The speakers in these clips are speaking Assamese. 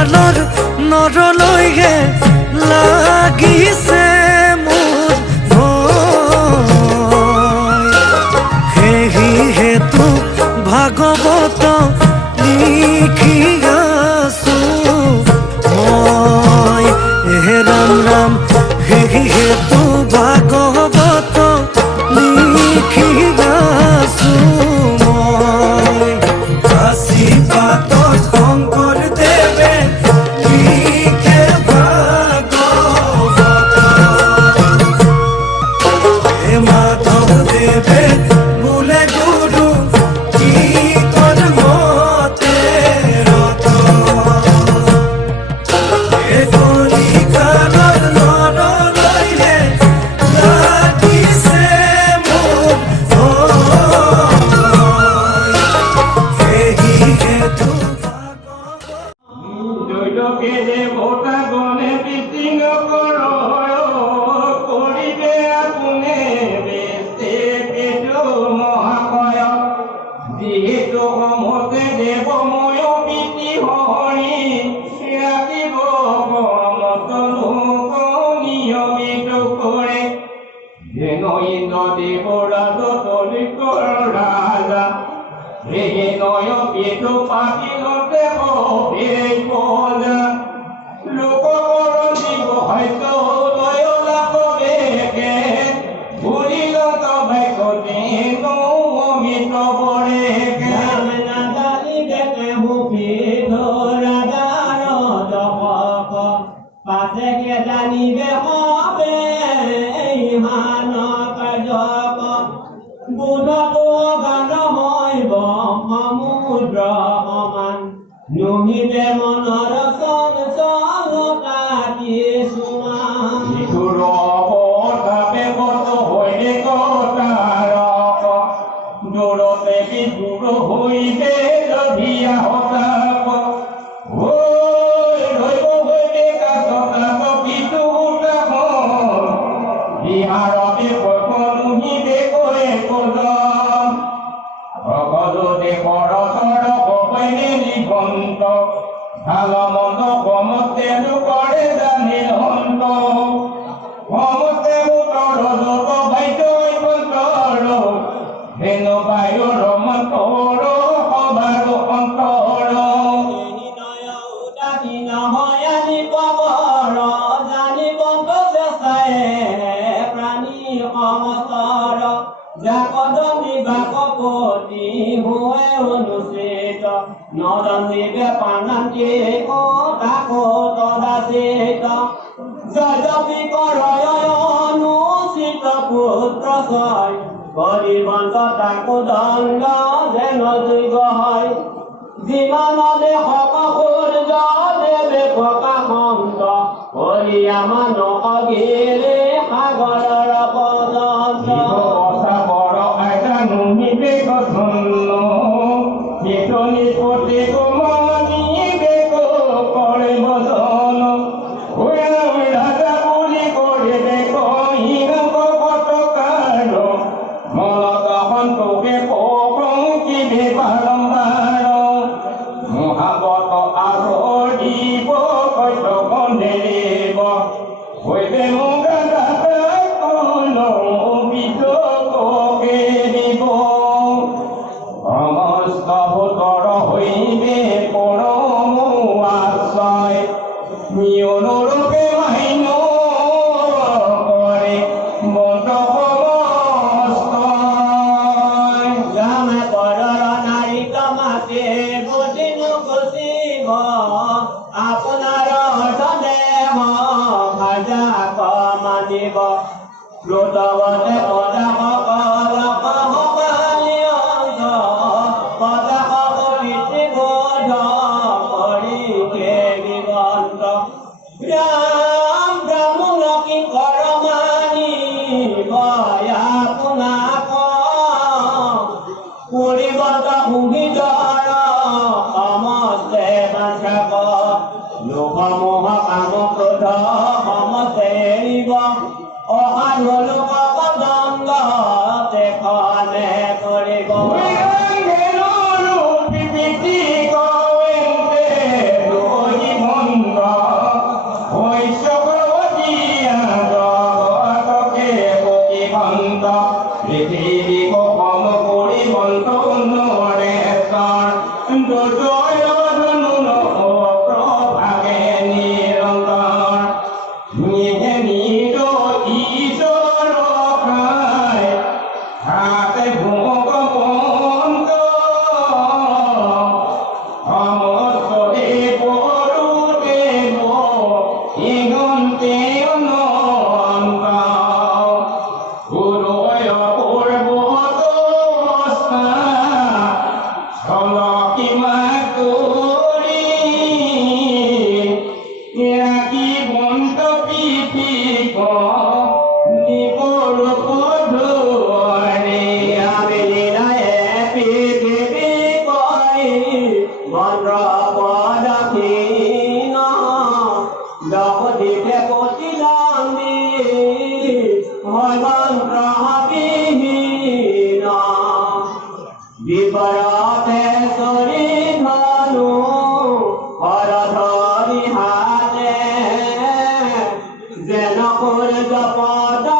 কপালৰ নৰলৈহে লাগিছে মোৰ ভয়। সেয়েহেতু ভাগৱত লিখি আছো মই। হে ৰাম ৰাম সেয়েহেতু ভাগৱত লিখি আছো মই। কাশী পাতত শংকৰদেৱে লিখে ভাগৱত, হে মাধৱদেৱে বোলে গুৰু কি কৰ্মতে ৰত। হে কলিকালৰ নৰলৈহে লাগিছে মোৰ ভয়। সেয়েহেতু দৈতকে দেৱতা গণে প্ৰীতি নকৰ কৰিবে আপোনে বেচে পেটো মহাশয়। যিহেতু সমতে দেৱময় প্ৰীতি হৰি ৰাখিব কমত লোক নিয়মিত কৰে। যেন ইন্দ্ৰদেৱ ৰাজতলিকৰ ৰাজা হে নয় পেটো পাতিলতে হবে পদা। লোকৰ জীৱ হয়ত লয় লাভ বেগে ভুলিলত ভাগ্যতে নমিত বৰে। পাছেকে জানিবে হবে ইমান কাৰ্যক। বুধটো গান হয় সমুদ্ৰ সমান, নুহিবে মনৰ চঞ্চলতা কিছুমান। যিটোৰ অৱতাপে কত হয়নে কটাৰক, দূৰতে বিদূৰ হইবে লভিয়া হতাপ। বিহাৰতে নুহিবে কৰে কদম, ভগদতে পৰচৰ কবৈনে নিবন্ত। ভাল মন্দ কমতে লোকৰে জানিল অন্ত, কমতে উত্তৰ লোক ভাগ্য অন্তৰ। হেন বায়ুৰ মন্তৰ সবাৰ অন্তৰ। নহয় আনিব বৰ জানিব চেষ্টাই প্ৰাণী সমস্তৰ। জাকদমি বাকপতি হৈ অনুচিত, নদন্দিবে প্ৰাণান্তি তাকো তদাচিত। যজপি কৰয় অনুচিত পুত্ৰ ছয়, কৰিবন্ত তাকো দণ্ড যেন যোগ্য হয়। যিমানলে সূৰ্য দেৱে প্ৰকাশন্ত, কৰিয়া মানুহ অগিৰে সাগৰৰ পৰ্যন্ত। নুহিবে গধন্য সেইটো নিপতি গমানিবে কৰে বদন। ৰাজা বুলি কৰিবে কহিৰক কটকাৰ, মনত সন্তোষে পঙ্কিবে বাৰম্বাৰ। মহাবত আদৰিব কৈত গন্ধেৰিব, হৈবে মুগা সমস্ত ভূতৰ হইবে পৰম আশ্ৰয়। নিয়নৰূপে মাহিন কৰে মন্দ সমস্তয়। গামে পৰৰ নাৰী তমাতে বুজিনো গুচিব, আপোনাৰ অৰ্থদেৱ ভাজা মানিব। প্লুতৱতে পদাসকল সহকালিয়ন্ত, পদাসক পিতৃবোধ কৰি কেবিবন্ত। ৰাম ব্ৰাহ্মণ কিংকৰ মানিব আপোনাক, পৰিবন্ত সুবিধৰ সমস্তে বাঞ্ছাক। লোকমোহ কাম ক্ৰোধ সমস্তে এৰিব, অসাধু লোকক দণ্ড তেখনে কৰিব। পিপিতি কওঁতে পদক্ষিণা জগদিতে পতিলান্দি ভয়ন্ত্ৰহীন বিপৰতে সৰি ধনু হৰধৰি হাতে যেন কৰে পদক্ষিণ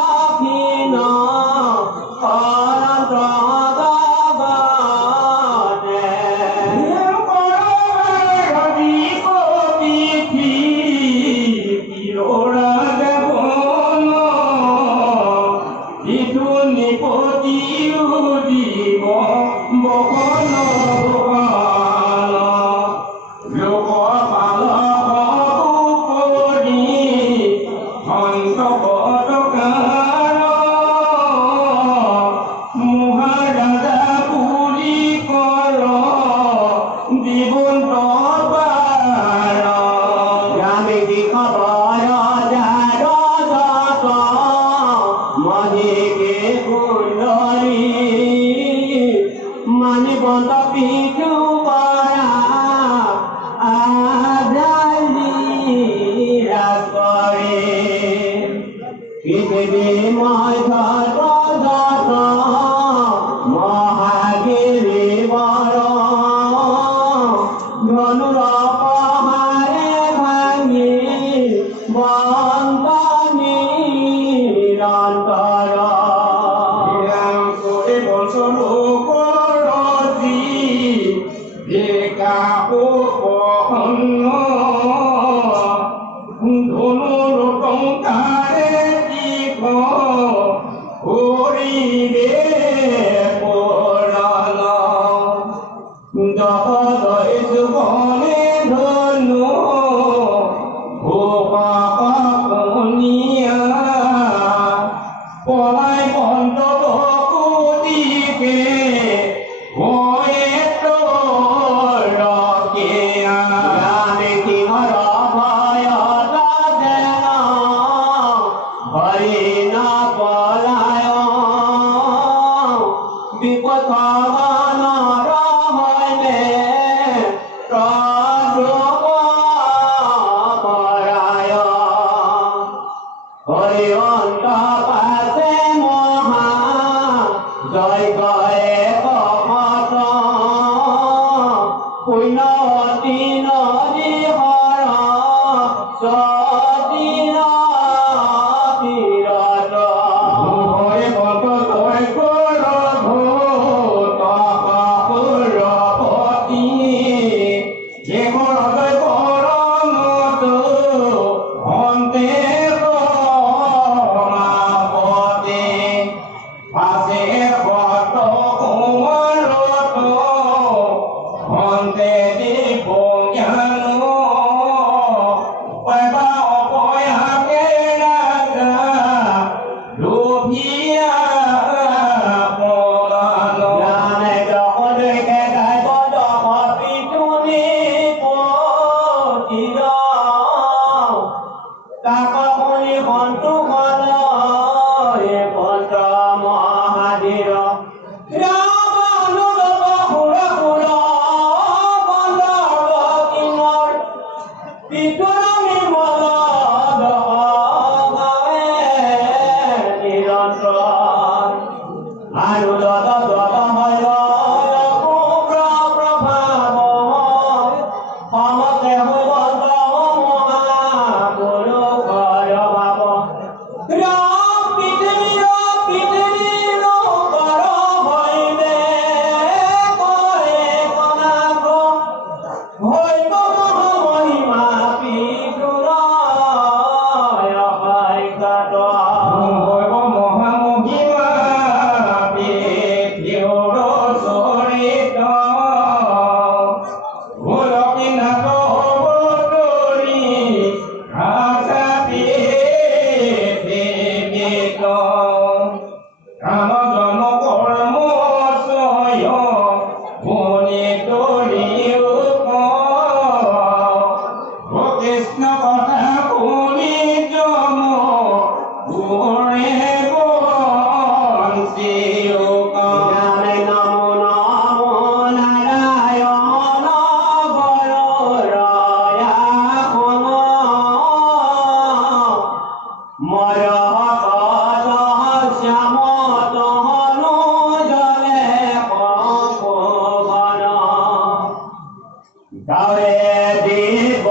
দেব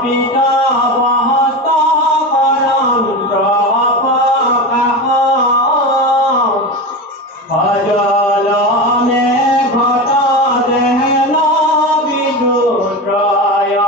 পিতা বহত কৰম প্ৰকাশ অজলনে ঘট দেহন বিদুত্ৰয়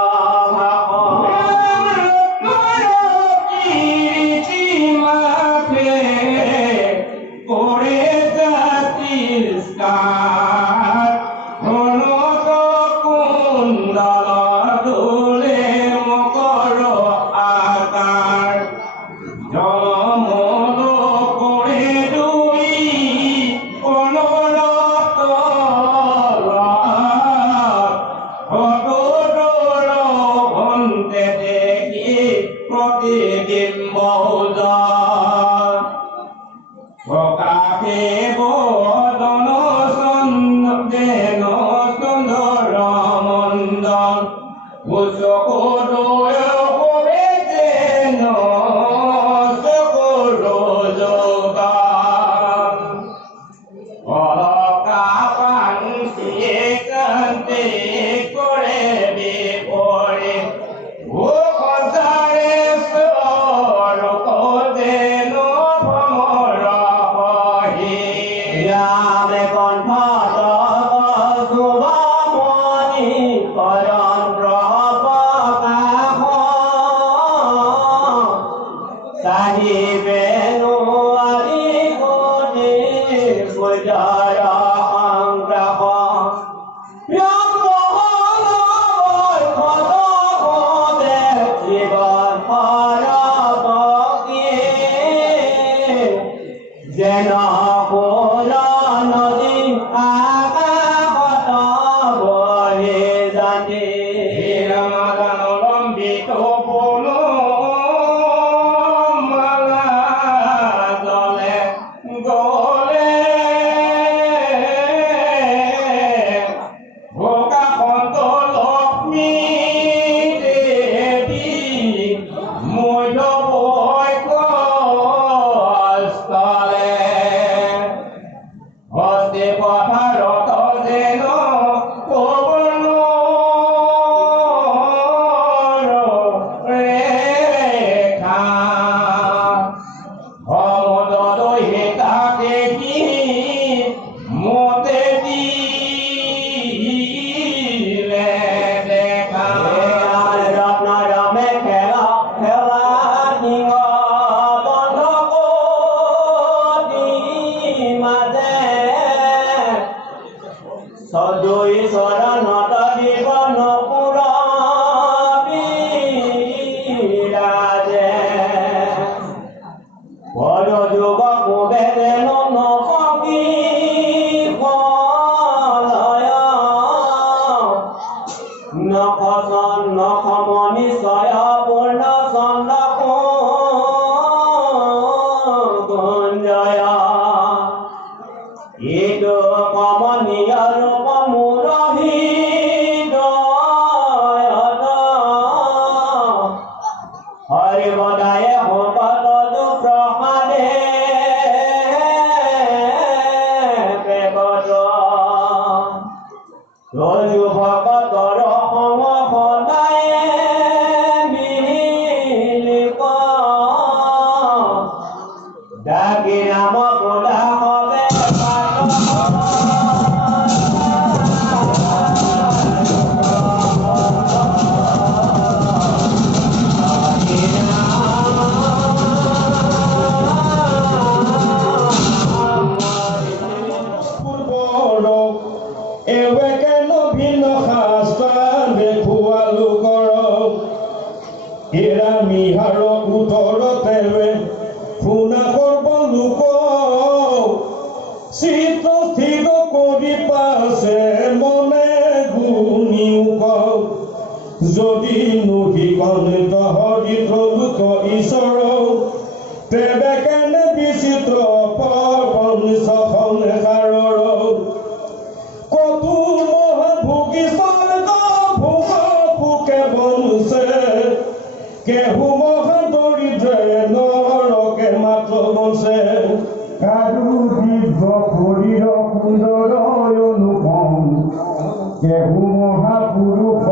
মহাপুৰুষ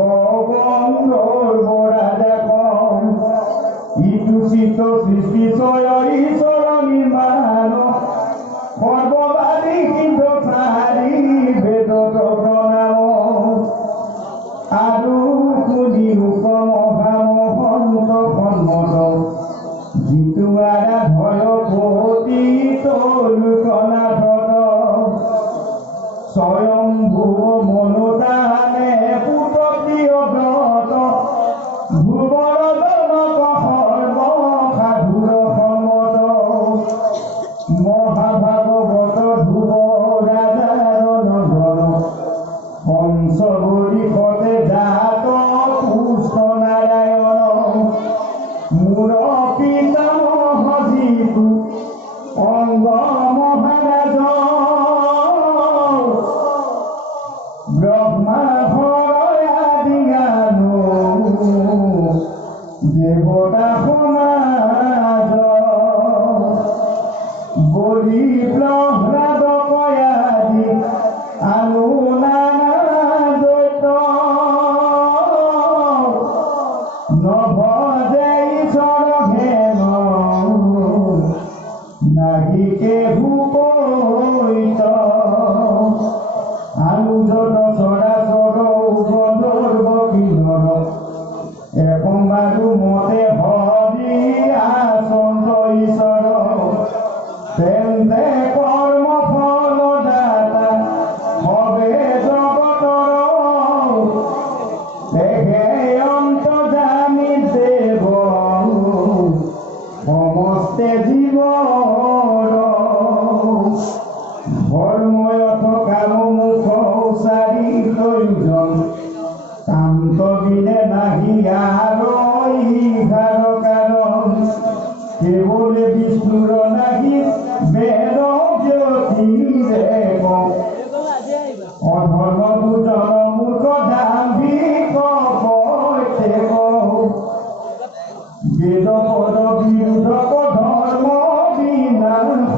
কুলি উপমহাম সন্ত সন্মত যিটো আৰাধয় পতি তলুকনাথ স্বয়ম্ভুৱ মনোদানে পুত প্ৰিয়ব্ৰত ভুৱৰ জনক সৰ্ব সাধুৰ সন্মত মহাভাগৱত ধ্ৰুৱ ৰাজাৰ নন্দন পঞ্চগৰিষতে জাত পুষ্ট নাৰায়ণ মূৰ পিতামহ যিটো অংগ মহাৰাজ ব্ৰহ্মা আদি জ্ঞানো দেৱতা সমাজ বলি প্ৰহ্লাদ কয়াদি আনু নানা দৈত নভজে ঈশ্বৰ ঘেন নাহিকে ভূপৈত আনুজত চৰাচৰ গন্ধৰ্ব কিন্নৰ একমাৰু মতে হৰি আচন্ত ঈশ্বৰ তেন্তে কৰ্ম ফল দাতা হবে জগতৰ তেহে অন্তৰ্যামী দেৱ সমস্তে জীৱৰ ধৰ্ময়থ কামমুখ চাৰি প্ৰয়োজন শান্ত বিনে নাহি আৰু ইহাৰ কাৰণ কেৱলে বিষ্ণুৰ নাহি বেদ জ্যোতি দেৱ অধৰ্ম দুজন মূৰ্খ দাম্ভিক পৈতেক বেদ পদ বিৰোধক ধৰ্ম বিনাশ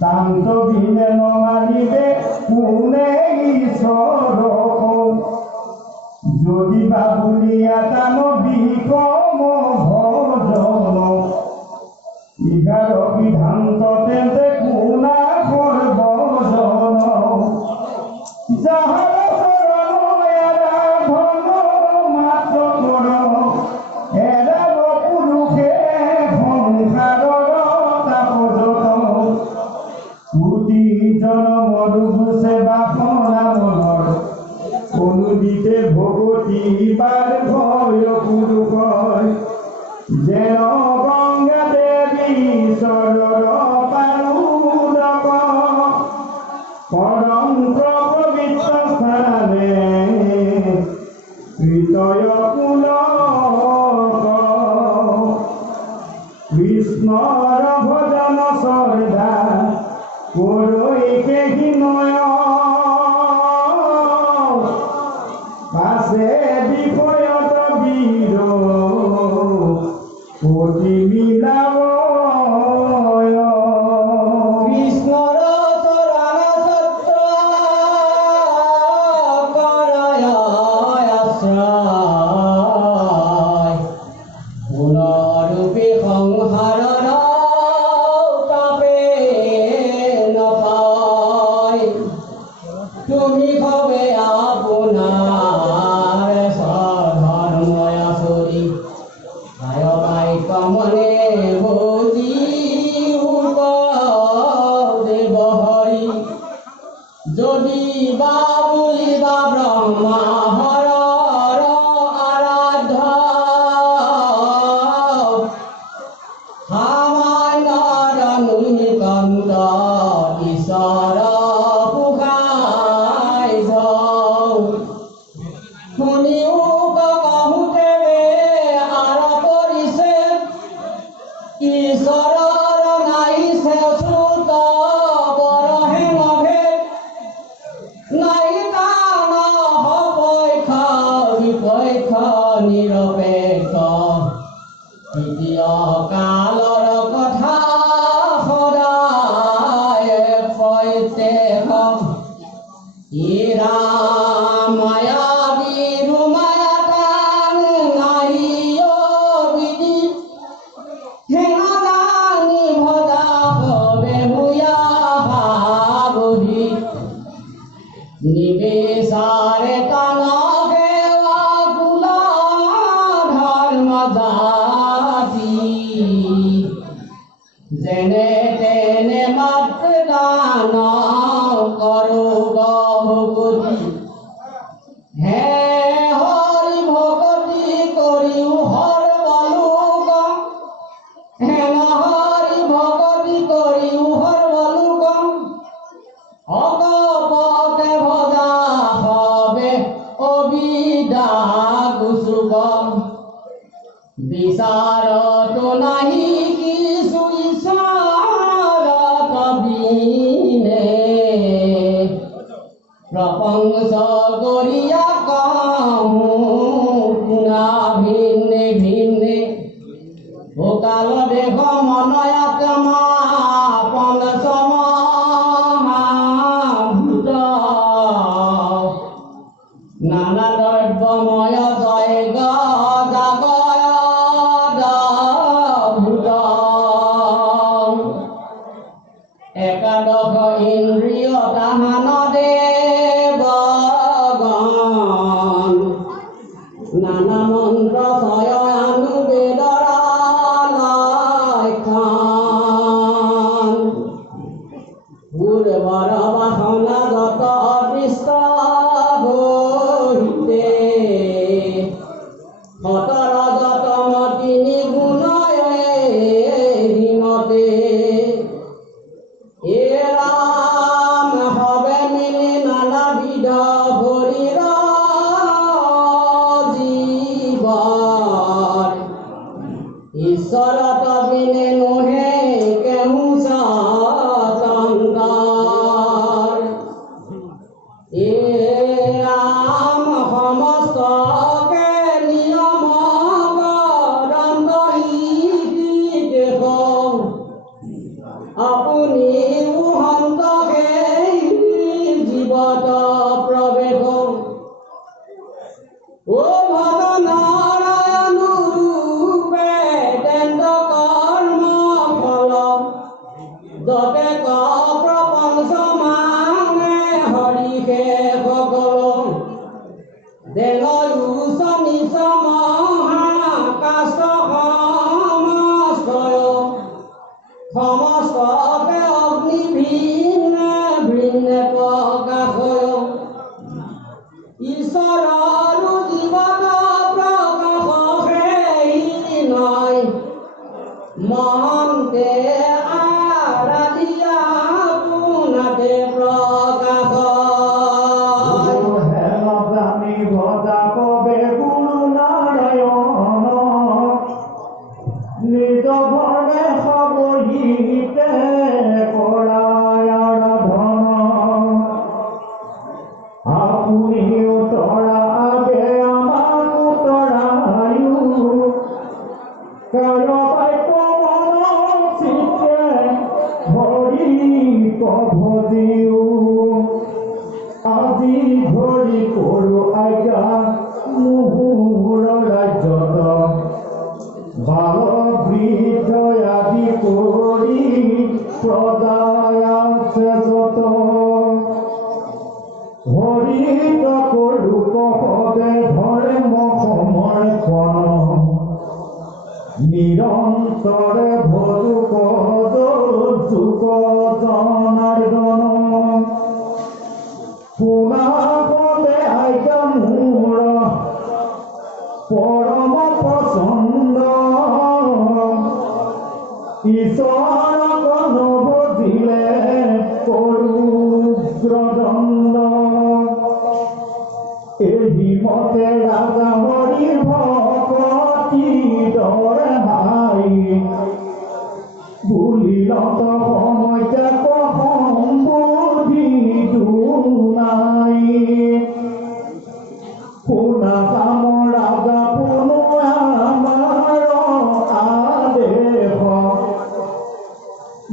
শান্ত বিনে নমানিবে কোনে ঈশ্বৰ যদি বাবুলিয়া তান বিকম ভজন ইগাৰ বিধান্ত তেন্তে কোনা সৰ্বজন যাহাৰ চৰণ আৰাধন মাত্ৰ কৰ এৰাব পুৰুষে সংসাৰৰ তাপজত কোটি জনমৰ সেৱা মনৰ অনুদিতে ভগতী পাৰ ভয় পুৰুষ যেন গংগা দেৱী ঈশ্বৰৰ পাৰুদক পৰম পবিত্ৰ স্থানে হৃদয় পুলক কৃষ্ণৰ ভজন শ্ৰদ্ধা কৰৈকে হিনয় পাছে বিষয়ত বীৰ অতি মিলাব কৃষ্ণৰ চৰণ সত্ৰ কৰয় আশ্ৰয় পুনৰূপী সংসাৰৰ তাপে নপায় তুমি ভবে আপোনাৰ ধৰ্ময় চৰি কমনে ভোজি দেৱ হৰি যদি বা বুলিবা ব্ৰহ্মা হৰৰ আৰাধ্য সামান্যৰ নীলকণ্ঠ ঈশ্বৰ পুগাই যাওঁ শুনিও কহুতে আৰ কৰিছে ঈশ্বৰৰ নাইছে চুত বৰহে নভে নাই কাম সপক্ষ বিপক্ষ নিৰপেক্ষ তৃতীয় কালৰ কথা সদায় প্ৰত্যেক মায়া বিৰু মায়া টান নাহিয় বিধি হেঙাদানি ভজা হবে ভূয়া ভাবহি নিবেশাৰে কানা বিচাৰত নাহি কিছু ঈশ্বৰত বিনে প্ৰপঞ্চ কৰিয়া কহো শুনা ভিন্নে ভিন্নে ভোকাল দেশ মনয়াত্মা পঞ্চমহাভূত নানা দ্ৰব্যময় জয়গ জাগয়ভূত একাদশ ইন্দ্ৰিয় তাহান দেৱগণ নানা মন্ত্ৰ ছয়ানু বেদৰ লক্ষণ পূৰ্বৰ বাসনা যত অদৃষ্ট গহিতে সতৰ যত তিনি গুণমতে এ ৰাম হবে মিলি নানাবিধ ভৰিৰ জীৱন ঈশ্বৰত বিনে নোহে কেহু স্বতন্ত্ৰৰ এ ৰাম সমস্তকে নিয়ম গদন্তহিদেশ আপুনি উহন্তকে জীৱত প্ৰৱেশ ও ভগনাৰায়ণ ৰূপে তেন্দ্ৰ কৰ্ম ফল যতে প্ৰপঞ্চ মানে হৰিষে সকল দেলয়ু নিচ মহাকাশ সমস্তকে অগ্নি ভিন্নে ভিন্নে প্ৰকাশয় ঈশ্বৰৰ জীৱত প্ৰকাশ সেই নাই মহন্তে আৰাধিয়া পুনাতে প্ৰকাশ হেমগ্ৰামী ভজা কবে গুৰু নাৰায়ণ নিজ ঘৰে সবহিতে কৰায় আৰাধন আপুনি উতৰাবে আমাক উতৰায়ো কাৰবাই পৱন চিত্ৰে হৰি ভজিও আজি ধৰি কৰো আজ্ঞা মুহুৰ ৰাজ্যত বাল বৃদ্ধ আদি কৰি প্ৰজায় আছে যত হৰিত কৰো কহতে ধৰে সমৰ্পণ নিৰন্তৰে ভজু পদ যুগ জনাৰ্দন শুনাবলে আজ্ঞা মোৰ পৰম পচন্দ ঈশ্বৰক নবজিলে কৰো উগ্ৰদণ্ড এই মতে ৰাজা হৰি ভকতি দৰে হাই বুলিলত সমস্যা সম্বোধি দুনাই শুনা পাম ৰাজা পুনু আমাৰ আদেশ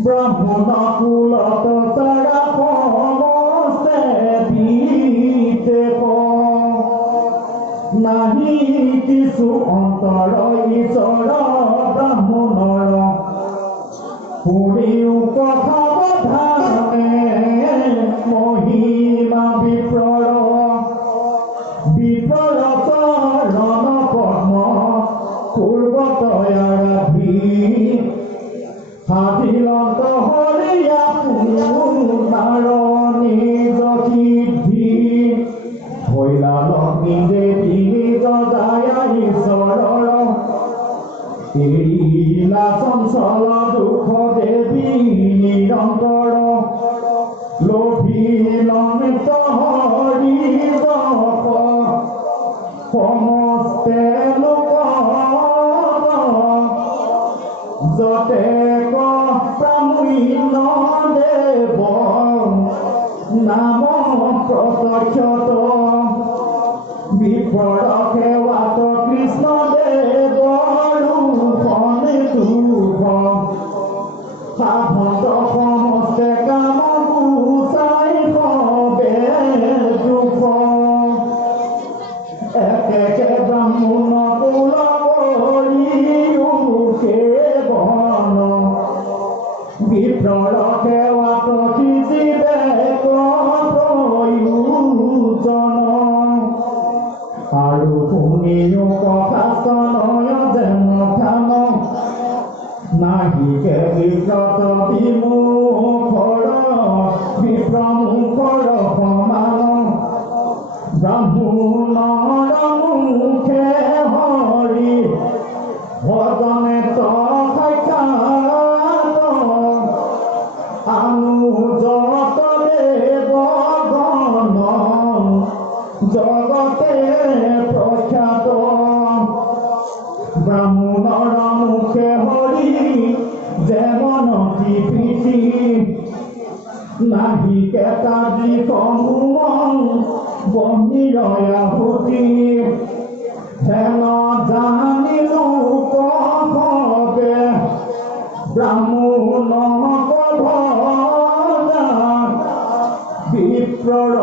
ব্ৰাহ্মণ কুলত চাৰা সমস্তে বিদেশ নাহি কিছু অন্তৰ ঈশ্বৰ ব্ৰাহ্মণৰ শুনিও কথা বধানে মহিমা বিপ্ৰৰ চৰণ পদ্ম পূৰ্বত আৰাধি সাধিলত হৰিয়া পুনাৰ নিজ সিদ্ধি হৈলা লক্ষ্মী দেৱী নিজ দায়া ঈশ্বৰৰ এৰিলা চঞ্চল দুখ দেৱী নিৰন্তৰ লোভিলনিত হৰি সমস্তে লোক ভিন্ন দেৱ নাম প্ৰত্যক্ষত বিফল সেৱাত কৃষ্ণ দেৱৰ ৰূপনে দুখ সাধত সমস্তে কাম গুচাই সবে দুখ একে ব্ৰাহ্মণ কুল কৰি বন বিপ্ৰৰ সেৱাত সিজিবে প্ৰয়োজন আৰু শুনিও কথা নয় যেন ধান নাহিকে বিব্ৰত বিমুখৰ বিপ্ৰমুখৰ সমান ব্ৰাহ্মণৰ মুখে হৰি ভজনে সাক্ষাৎ অনুজত দেৱগণ জগতে প্ৰখ্যাত ব্ৰাহ্মণৰ মুখে হৰি যেমনতি প্ৰীতি নাহিকে কাজি সমূহ বহিৰয়াহুতি হেন জানিলো কবে ব্ৰাহ্মণ ভজা বিপ্ৰৰ